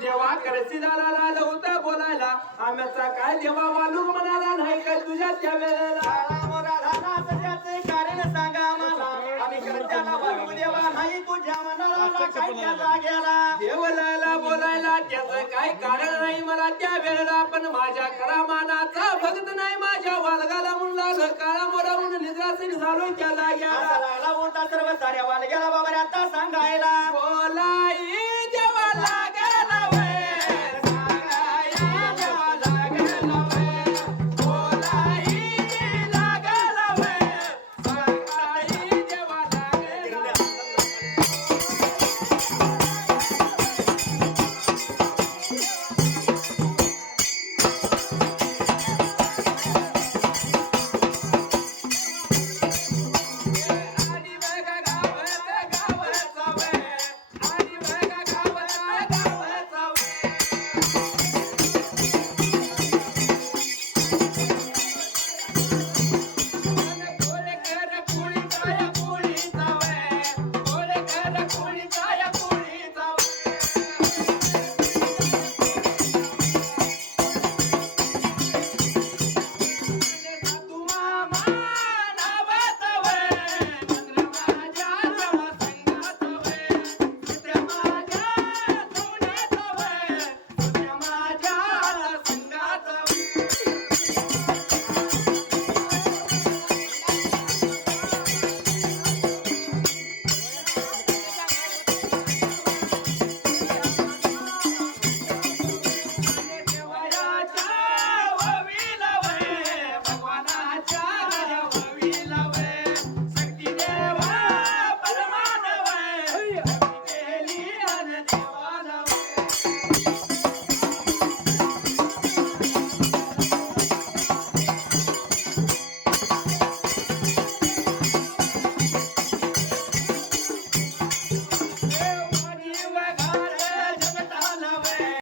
देवा करसीदाला लवता बोलायला आम्याचा काय देवा मालूम म्हणाला नाही काय तुझ्या त्या वेळेला कारण सांगा आम्हाला आम्ही करत्याला बालू देवा नाही तुझ्या मनाला काय त्या जाग्याला देवलाला बोलायला त्याचं काय कारण नाही मला त्या वेळेला पण माझ्या खरा मानाचा भक्त नाही माझ्या वालगाला म्हणून लागलं काळा मोरा म्हणून निद्रासीन झालो त्या जाग्याला लागला मोठा सर्व साऱ्या वालग्याला बाबा आता सांगायला बोलाई